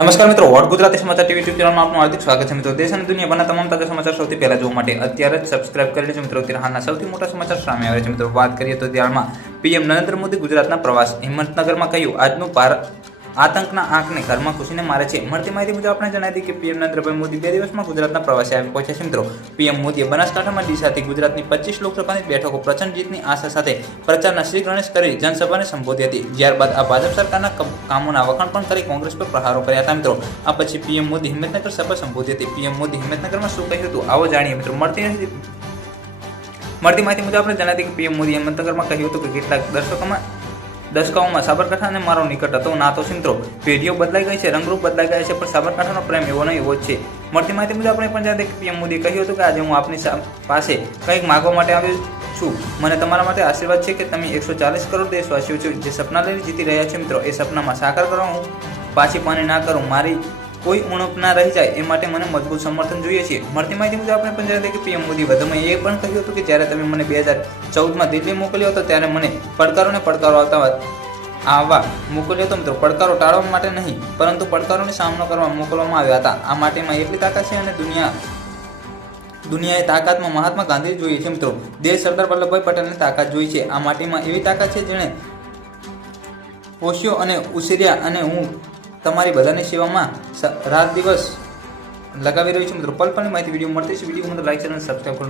નમસ્કાર મિત્રો, વોટ ગુજરાતી સમાચાર ટીવી યુટ્યુબ ચેનલમાં આપનું હાર્દિક સ્વાગત છે મિત્રો। દેશ અને દુનિયાભરના તમામ તાજા સમાચાર સૌથી પહેલા જોવા માટે અત્યારે જ સબસ્ક્રાઇબ કરી લેજો મિત્રો। અત્યારે હાલના સૌથી મોટા સમાચાર સામે આવ્યા છે મિત્રો। વાત કરીએ તો ત્યારમાં પીએમ નરેન્દ્ર મોદી ગુજરાતના પ્રવાસ, હિંમતનગરમાં કહ્યું આજનું ભારત આતંકના આંકને ઘરમાં ઘૂસીને મારે છે। મળતી માહિતી મુજબ આપણે જણાવી દઈએ કે પીએમ નરેન્દ્રભાઈ મોદી 2 દિવસમાં ગુજરાતના પ્રવાસે આવી પહોંચ્યા છે મિત્રો। પીએમ મોદીએ બનાસકાંઠામાં ડીસાથી ગુજરાતની 25 લોકસભાની બેઠકો પ્રચંડ જીતની આશા સાથે પ્રચારના શ્રી ગણેશ કરી જનસભાને સંબોધી હતી। ત્યારબાદ આ ભાજપ સરકારના કામોના વખાણ પણ કરી કોંગ્રેસ પર પ્રહારો કર્યા હતા મિત્રો। આ પછી પીએમ મોદી હિંમતનગર સભા સંબોધી હતી। પીએમ મોદી હિંમતનગરમાં શું કહ્યું હતું આવો જાણીએ મિત્રો। મળતી માહિતી મુજબ આપણે જણાવી દઈએ કે પીએમ મોદી હિંમતનગરમાં કહ્યું હતું કે કેટલાક દશકાઓમાં સાબરકાંઠાને મારો નિકટ હતો નાતો છે મિત્રો। પેઢીઓ બદલાઈ ગઈ છે, રંગરૂપ બદલાઈ ગયા છે, પણ સાબરકાંઠાનો પ્રેમ એવો નહીં એવો જ છે। મળતી માહિતી મુજબ આપણે પણ જાણીએ કે પીએમ મોદીએ કહ્યું હતું કે આજે હું આપની પાસે કંઈક માગવા માટે આવ્યો છું। મને તમારા માટે આશીર્વાદ છે કે તમે 140 કરોડ દેશવાસીઓ છો જે સપના લઈને જીતી રહ્યા છે મિત્રો। એ સપનામાં સાકાર કરવા હું પાછી પાની ના કરું, મારી કોઈ ઉણપ ના રહી જાય એ માટે મને મજબૂત સમર્થન જોઈએ છે। મળતી માહિતી મુજબ આપણે પણ જાણીએ કે પીએમ મોદી વધુમાં એ પણ કહ્યું હતું કે જ્યારે તમે મને 2014માં દિલ્હી મોકલ્યો હતો ત્યારે મને પડકારો આવવા મોકલ્યો હતો મિત્રો। પડકારો ટાળવા માટે નહીં પરંતુ પડકારોનો સામનો કરવા મોકલવામાં આવ્યા હતા। આ માટેમાં એટલી તાકાત છે અને દુનિયાએ તાકાતમાં મહાત્મા ગાંધી જોઈએ છે મિત્રો। દેશ સરદાર વલ્લભભાઈ પટેલની તાકાત જોઈ છે। આ માટીમાં એવી તાકાત છે જેણે પોષ્યો અને ઉછેર્યા અને હું તમારી બધાની સેવામાં રાત દિવસ લગાવી રહ્યું છું મિત્રો। પલ પલની માહિતી વિડીયો મળતી છે, વિડીયો લાઈક અને સબસ્ક્રાઈબ કરો।